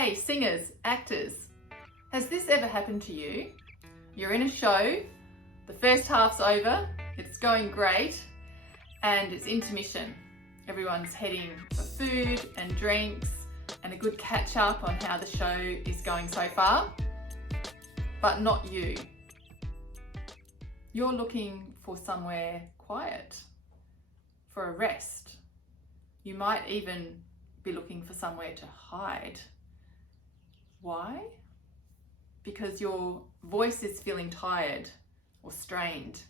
Hey singers, actors, has this ever happened to you? You're in a show, the first half's over, it's going great, and it's intermission. Everyone's heading for food and drinks and a good catch up on how the show is going so far, but not you. You're looking for somewhere quiet, for a rest. You might even be looking for somewhere to hide. Why? Because your voice is feeling tired or strained,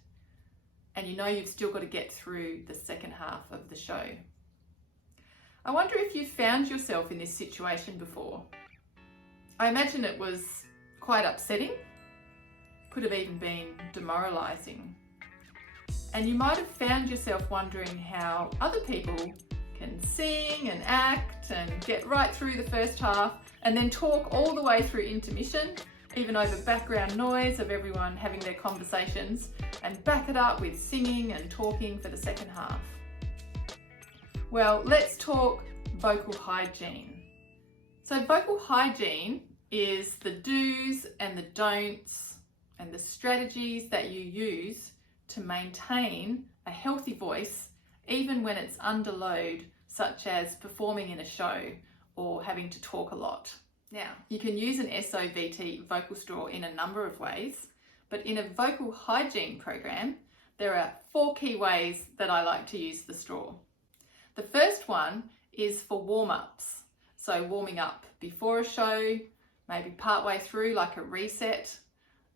and you know you've still got to get through the second half of the show. I wonder if you found yourself in this situation before. I imagine it was quite upsetting, could have even been demoralising. And you might have found yourself wondering how other people can sing and act and get right through the first half and then talk all the way through intermission, even over background noise of everyone having their conversations, and back it up with singing and talking for the second half. Well, let's talk vocal hygiene. So vocal hygiene is the do's and the don'ts and the strategies that you use to maintain a healthy voice even when it's under load, such as performing in a show or having to talk a lot. Now, you can use an SOVT vocal straw in a number of ways, but in a vocal hygiene program, there are 4 key ways that I like to use the straw. The first one is for warm-ups. So warming up before a show, maybe partway through like a reset,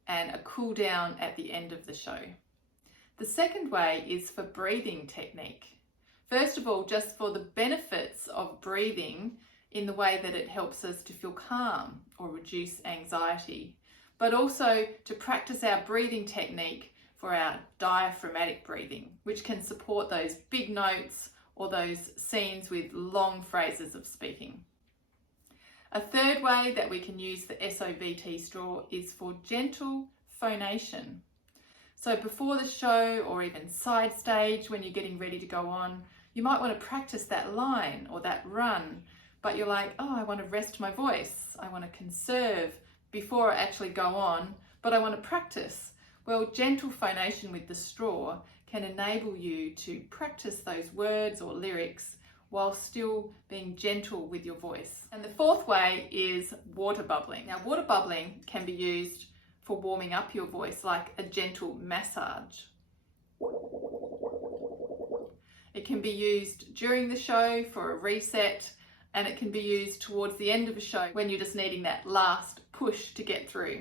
and a cool down at the end of the show. The second way is for breathing technique. First of all, just for the benefits of breathing in the way that it helps us to feel calm or reduce anxiety, but also to practice our breathing technique for our diaphragmatic breathing, which can support those big notes or those scenes with long phrases of speaking. A third way that we can use the SOVT straw is for gentle phonation. So before the show or even side stage when you're getting ready to go on, you might want to practice that line or that run, but you're like, oh, I want to rest my voice. I want to conserve before I actually go on, but I want to practice. Well, gentle phonation with the straw can enable you to practice those words or lyrics while still being gentle with your voice. And the fourth way is water bubbling. Now, water bubbling can be used for warming up your voice, like a gentle massage. It can be used during the show for a reset, and it can be used towards the end of a show when you're just needing that last push to get through.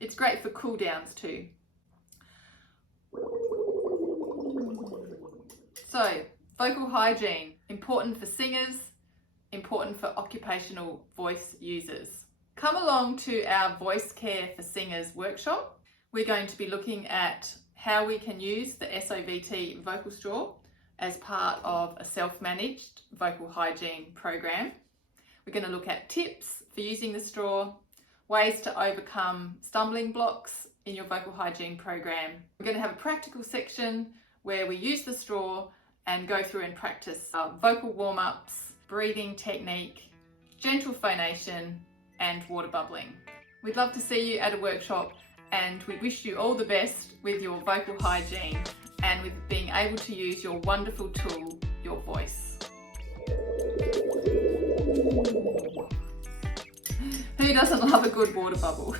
It's great for cool downs too. So, vocal hygiene, important for singers, important for occupational voice users. Come along to our Voice Care for Singers workshop. We're going to be looking at how we can use the SOVT vocal straw as part of a self-managed vocal hygiene program. We're going to look at tips for using the straw, ways to overcome stumbling blocks in your vocal hygiene program. We're going to have a practical section where we use the straw and go through and practice vocal warm-ups, breathing technique, gentle phonation, and water bubbling. We'd love to see you at a workshop, and we wish you all the best with your vocal hygiene and with being able to use your wonderful tool, your voice. Who doesn't love a good water bubble?